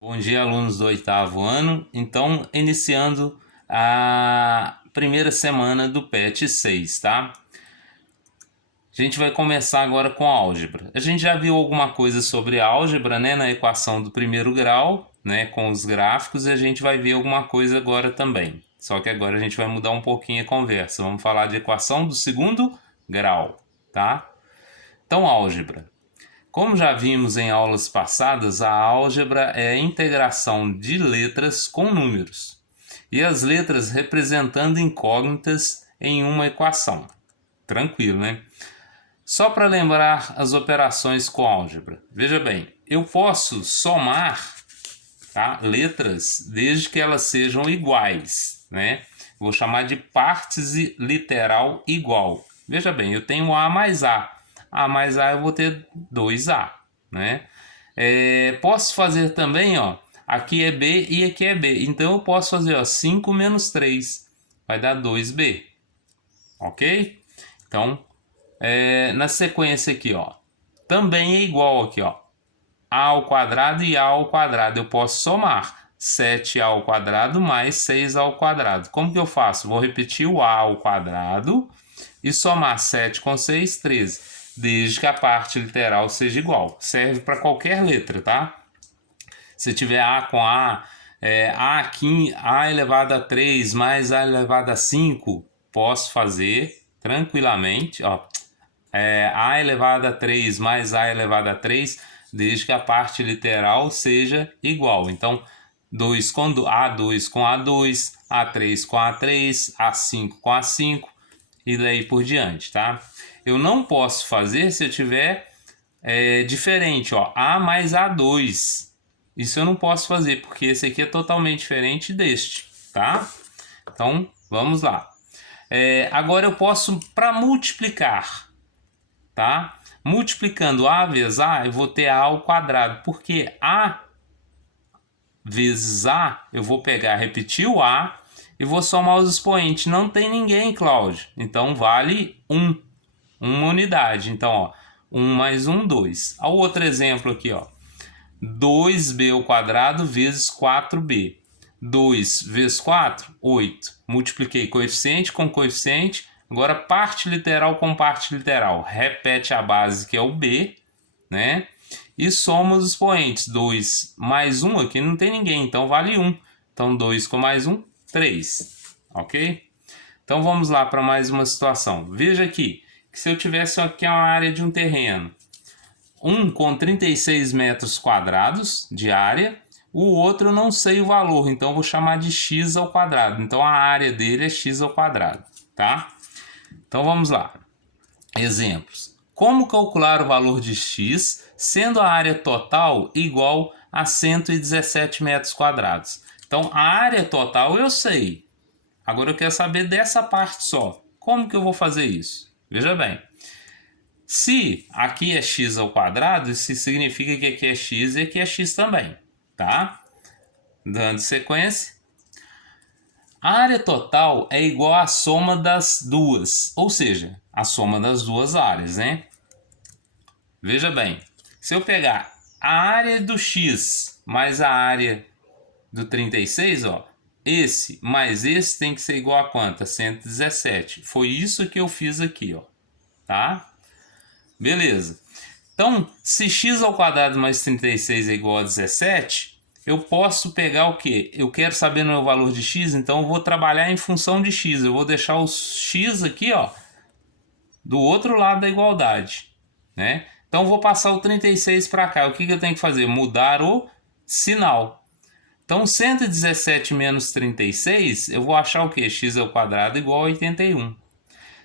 Bom dia, alunos do oitavo ano. Então, iniciando a primeira semana do PET 6, tá? A gente vai começar agora com a álgebra. A gente já viu alguma coisa sobre álgebra, né, na equação do primeiro grau, né, com os gráficos, e a gente vai ver alguma coisa agora também. Só que agora a gente vai mudar um pouquinho a conversa. Vamos falar de equação do segundo grau, tá? Então, álgebra. Como já vimos em aulas passadas, a álgebra é a integração de letras com números, e as letras representando incógnitas em uma equação. Tranquilo, né? Só para lembrar as operações com álgebra. Veja bem, eu posso somar, tá, letras desde que elas sejam iguais, né? Vou chamar de partes literal igual. Veja bem, eu tenho A mais A. A mais A eu vou ter 2A, né? Posso fazer também, ó, aqui é B e aqui é B. Então eu posso fazer, ó, 5 menos 3 vai dar 2B, ok? Então, na sequência aqui, ó, também é igual aqui, ó, A ao quadrado e A ao quadrado. Eu posso somar 7A ao quadrado mais 6A ao quadrado. Como que eu faço? Vou repetir o A ao quadrado e somar 7 com 6, 13. Desde que a parte literal seja igual. Serve para qualquer letra, tá? Se tiver A com A, A elevado a 3 mais A elevado a 5, posso fazer tranquilamente, ó. A elevado a 3 mais A elevado a 3, desde que a parte literal seja igual. Então, 2 com A2 com A2, A3 com A3, A5 com A5 e daí por diante, tá? Eu não posso fazer se eu tiver diferente, ó, A mais A2. Isso eu não posso fazer, porque esse aqui é totalmente diferente deste, tá? Então, vamos lá. Agora eu posso, para multiplicar, tá? Multiplicando A vezes A, eu vou ter A ao quadrado, porque A vezes A, eu vou pegar, repetir o A e vou somar os expoentes. Não tem ninguém, Cláudio. Então, vale 1, uma unidade. Então, ó, 1 mais 1, 2. Ao outro exemplo aqui, ó. 2b ao quadrado vezes 4b. 2 vezes 4, 8. Multipliquei coeficiente com coeficiente. Agora parte literal com parte literal. Repete a base, que é o b, né? E soma os expoentes. 2 mais 1, aqui não tem ninguém, então vale 1. Então 2 com mais 1, 3. Ok? Então vamos lá para mais uma situação. Veja aqui, que se eu tivesse aqui uma área de um terreno, um com 36 metros quadrados de área, o outro eu não sei o valor, então eu vou chamar de x ao quadrado. Então a área dele é x ao quadrado, tá? Então vamos lá. Exemplos. Como calcular o valor de x sendo a área total igual a 117 metros quadrados? Então a área total eu sei. Agora eu quero saber dessa parte só. Como que eu vou fazer isso? Veja bem. Se aqui é x ao quadrado, isso significa que aqui é x e aqui é x também, tá? Dando sequência. A área total é igual à soma das duas, ou seja, a soma das duas áreas, né? Veja bem, se eu pegar a área do x mais a área do 36, ó, esse mais esse tem que ser igual a quanto? A 117. Foi isso que eu fiz aqui, ó, tá? Beleza. Então, se x ao quadrado mais 36 é igual a 17, eu posso pegar o quê? Eu quero saber o meu valor de x, então eu vou trabalhar em função de x. Eu vou deixar o x aqui, ó, do outro lado da igualdade, né? Então, eu vou passar o 36 para cá. O que eu tenho que fazer? Mudar o sinal. Então, 117 menos 36, eu vou achar o quê? X ao quadrado igual a 81.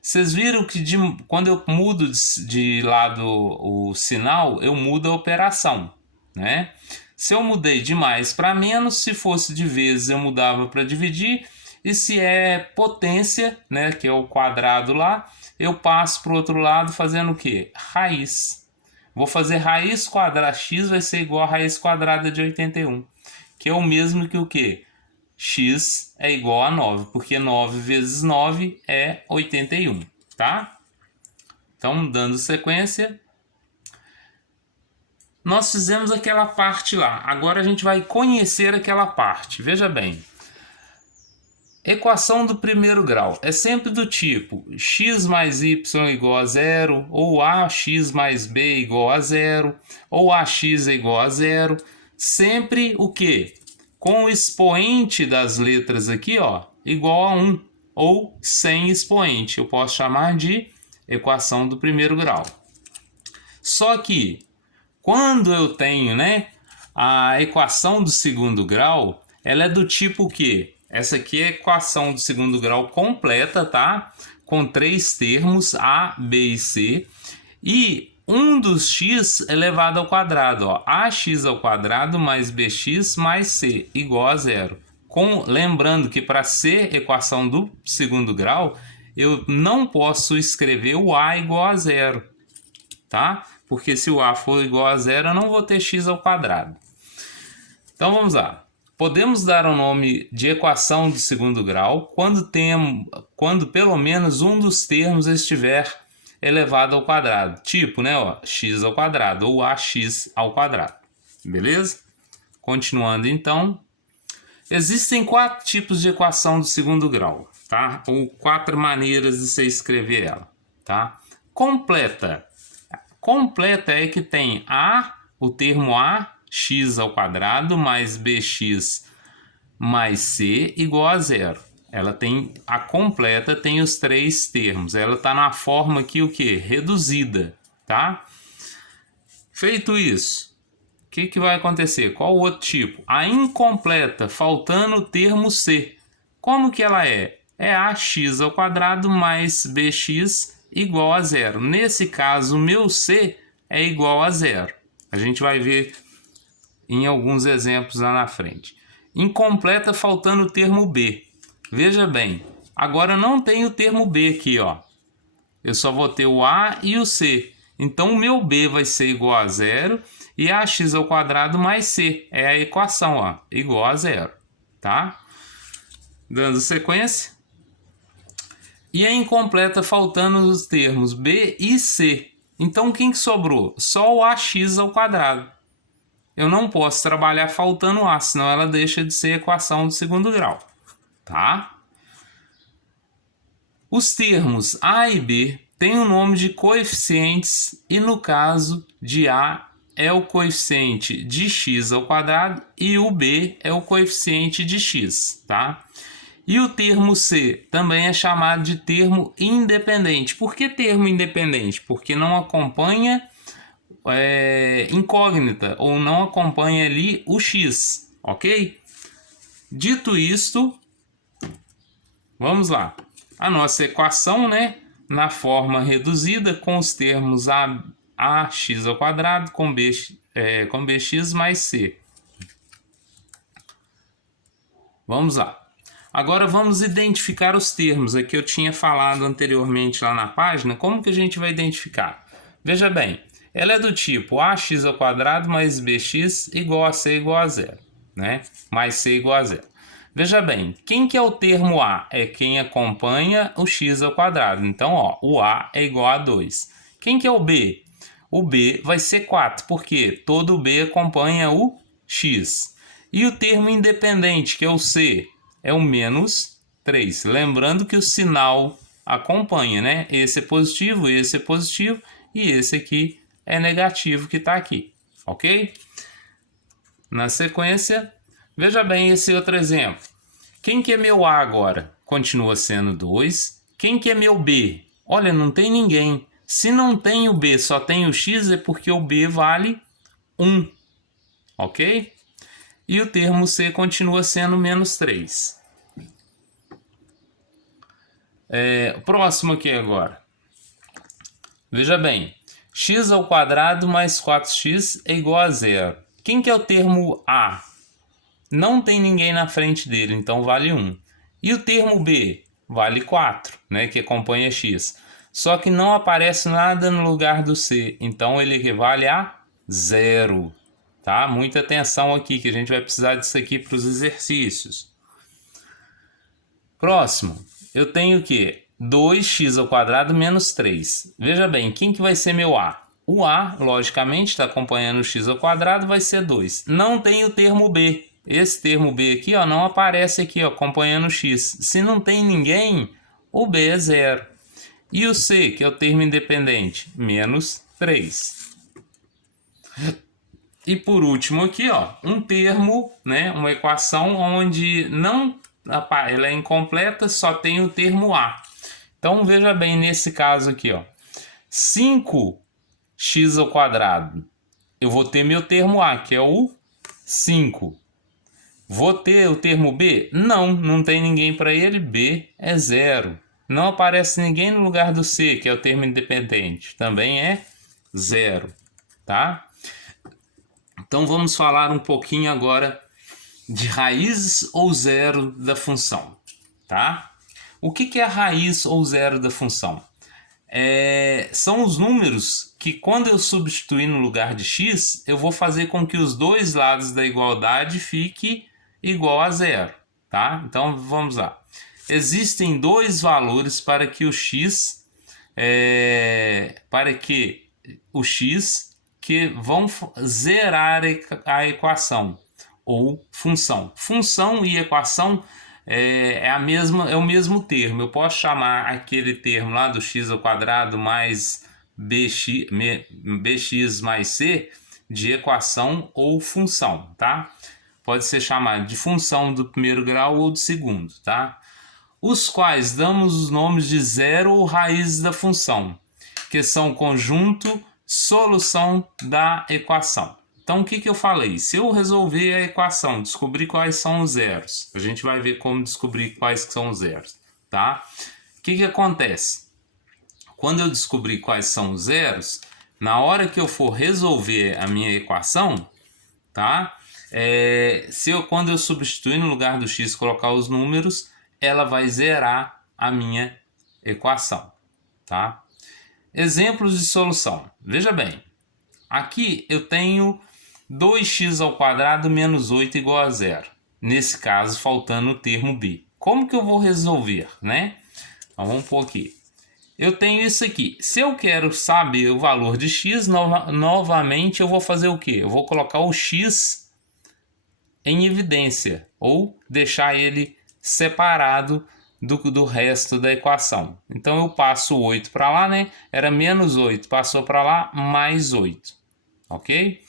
Vocês viram que quando eu mudo de lado o sinal, eu mudo a operação, né? Se eu mudei de mais para menos, se fosse de vezes eu mudava para dividir, e se é potência, né, que é o quadrado lá, eu passo para o outro lado fazendo o quê? Raiz. Vou fazer raiz quadrada, x vai ser igual a raiz quadrada de 81, que é o mesmo que o quê? X é igual a 9, porque 9 vezes 9 é 81, tá? Então, dando sequência, nós fizemos aquela parte lá. Agora a gente vai conhecer aquela parte. Veja bem. Equação do primeiro grau é sempre do tipo x mais y igual a zero, ou ax mais b igual a zero, ou ax é igual a zero. Sempre o quê? Com o expoente das letras aqui, ó, igual a 1, ou sem expoente. Eu posso chamar de equação do primeiro grau. Só que quando eu tenho, né, a equação do segundo grau, ela é do tipo o quê? Essa aqui é a equação do segundo grau completa, tá? Com 3 termos, A, B e C. E um dos x elevado ao quadrado, ó. Ax ao quadrado mais bx mais c igual a zero. Lembrando que para ser equação do segundo grau, eu não posso escrever o a igual a zero, tá? Porque se o a for igual a zero, eu não vou ter x ao quadrado. Então vamos lá. Podemos dar o nome de equação do segundo grau quando pelo menos um dos termos estiver elevado ao quadrado. Tipo, né, ó, x ao quadrado ou ax ao quadrado. Beleza? Continuando então. Existem 4 tipos de equação do segundo grau, tá? Ou 4 maneiras de você escrever ela, tá? Completa. Completa é que tem o termo a, x ao quadrado mais bx mais c igual a zero. Ela tem a completa, tem os 3 termos. Ela está na forma aqui o que? Reduzida, tá? Feito isso, o que vai acontecer? Qual o outro tipo? A incompleta, faltando o termo c. Como que ela é? É ax ao quadrado mais bx igual a zero. Nesse caso, o meu c é igual a zero. A gente vai ver em alguns exemplos lá na frente. Incompleta, faltando o termo b. Veja bem, agora não tem o termo b aqui, ó. Eu só vou ter o a e o c. Então o meu b vai ser igual a zero e ax ao quadrado mais c. É a equação, ó, igual a zero, tá? Dando sequência. E a incompleta, faltando os termos b e c. Então quem que sobrou? Só o ax ao quadrado. Eu não posso trabalhar faltando a, senão ela deixa de ser equação do segundo grau, tá? Os termos a e b têm o nome de coeficientes e no caso de a é o coeficiente de x ao quadrado e o b é o coeficiente de x, tá? E o termo c também é chamado de termo independente. Por que termo independente? Porque não acompanha incógnita ou não acompanha ali o x, ok? Dito isto, vamos lá. A nossa equação, né, na forma reduzida com os termos ax ao quadrado com bx mais c. Vamos lá. Agora vamos identificar os termos. Aqui eu tinha falado anteriormente lá na página. Como que a gente vai identificar? Veja bem. Ela é do tipo ax ao quadrado mais bx igual a c igual a zero, né? Mais c igual a zero. Veja bem, quem que é o termo a? É quem acompanha o x ao quadrado. Então, ó, o a é igual a 2. Quem que é o b? O b vai ser 4, porque todo b acompanha o x. E o termo independente, que é o c, é o menos 3. Lembrando que o sinal acompanha, né? Esse é positivo e esse aqui é negativo que está aqui, ok? Na sequência, veja bem esse outro exemplo. Quem que é meu A agora? Continua sendo 2. Quem que é meu B? Olha, não tem ninguém. Se não tem o B, só tem o X, é porque o B vale 1, ok? E o termo C continua sendo menos 3. Próximo aqui agora. Veja bem. X ao quadrado mais 4x é igual a zero. Quem que é o termo A? Não tem ninguém na frente dele, então vale 1. E o termo B? Vale 4, né, que acompanha x. Só que não aparece nada no lugar do C, então ele equivale a 0. Tá? Muita atenção aqui, que a gente vai precisar disso aqui para os exercícios. Próximo, eu tenho o quê? 2x ao quadrado menos 3. Veja bem, quem que vai ser meu A? O A, logicamente, está acompanhando o x ao quadrado, vai ser 2. Não tem o termo B. Esse termo B aqui, ó, não aparece aqui, ó, acompanhando o x. Se não tem ninguém, o B é 0. E o C, que é o termo independente, menos 3. E por último aqui, ó, um termo, né, uma equação onde não, ela é incompleta, só tem o termo A. Então veja bem nesse caso aqui, ó, 5x ao quadrado, eu vou ter meu termo A, que é o 5. Vou ter o termo B? Não, não tem ninguém para ele, B é 0. Não aparece ninguém no lugar do C, que é o termo independente, também é 0, tá? Então vamos falar um pouquinho agora de raiz ou zero da função, tá? O que é a raiz ou zero da função? São os números que, quando eu substituir no lugar de x, eu vou fazer com que os dois lados da igualdade fiquem igual a zero, tá? Então vamos lá. Existem dois valores para que o x que vão zerar a equação ou função. Função e equação é o mesmo termo. Eu posso chamar aquele termo lá do x ao quadrado mais bx mais c de equação ou função, tá? Pode ser chamado de função do primeiro grau ou do segundo, tá? Os quais damos os nomes de zero ou raiz da função, que são conjunto, solução da equação. Então, o que eu falei? Se eu resolver a equação, descobrir quais são os zeros, a gente vai ver como descobrir quais são os zeros, tá? O que acontece? Quando eu descobrir quais são os zeros, na hora que eu for resolver a minha equação, tá? Quando eu substituir no lugar do x colocar os números, ela vai zerar a minha equação, tá? Exemplos de solução. Veja bem, aqui eu tenho 2x ao quadrado menos 8 igual a 0. Nesse caso, faltando o termo b. Como que eu vou resolver, né? Então, vamos pôr aqui. Eu tenho isso aqui. Se eu quero saber o valor de x, novamente eu vou fazer o quê? Eu vou colocar o x em evidência, ou deixar ele separado do resto da equação. Então eu passo 8 para lá, né? Era menos 8, passou para lá, mais 8. Ok?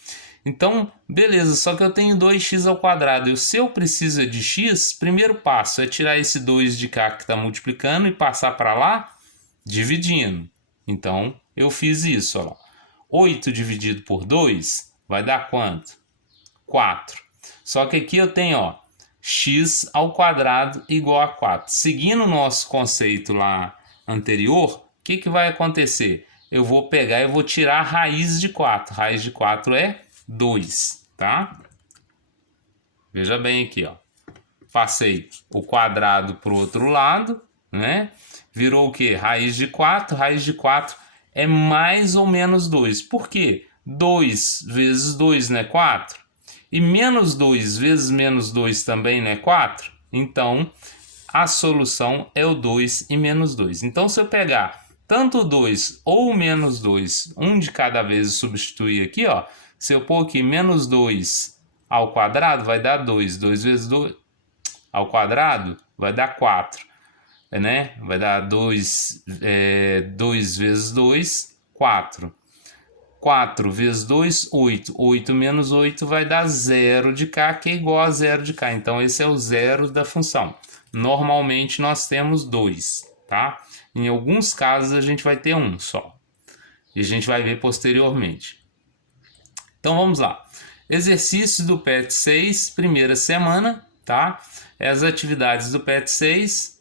Então, beleza, só que eu tenho 2x ao quadrado. Se eu preciso de x, primeiro passo é tirar esse 2 de cá que está multiplicando e passar para lá, dividindo. Então, eu fiz isso. Ó. 8 dividido por 2 vai dar quanto? 4. Só que aqui eu tenho, ó, x ao quadrado igual a 4. Seguindo o nosso conceito lá anterior, o que vai acontecer? Eu vou pegar e vou tirar a raiz de 4. Raiz de 4 é 2, tá? Veja bem aqui, ó. Passei o quadrado para o outro lado, né? Virou o quê? Raiz de 4. Raiz de 4 é mais ou menos 2. Por quê? 2 vezes 2 não é 4? E menos 2 vezes menos 2 também não é 4? Então, a solução é o 2 e menos 2. Então, se eu pegar tanto o 2 ou o menos 2, um de cada vez e substituir aqui, ó, se eu pôr aqui menos 2 ao quadrado, vai dar 2. 2 vezes 2 ao quadrado vai dar 4. Né? Vai dar 2 vezes 2, 4. 4 vezes 2, 8. 8 menos 8 vai dar 0 de cá, que é igual a 0 de cá. Então, esse é o zero da função. Normalmente, nós temos 2, tá? Em alguns casos, a gente vai ter um só. E a gente vai ver posteriormente. Então, vamos lá. Exercícios do PET 6, primeira semana, tá? As atividades do PET 6,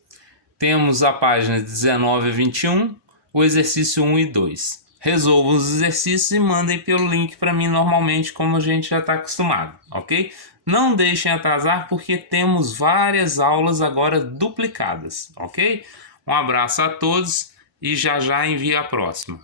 temos a página 19 a 21, o exercício 1 e 2. Resolvam os exercícios e mandem pelo link para mim normalmente, como a gente já está acostumado, ok? Não deixem atrasar porque temos várias aulas agora duplicadas, ok? Um abraço a todos e já envio a próxima.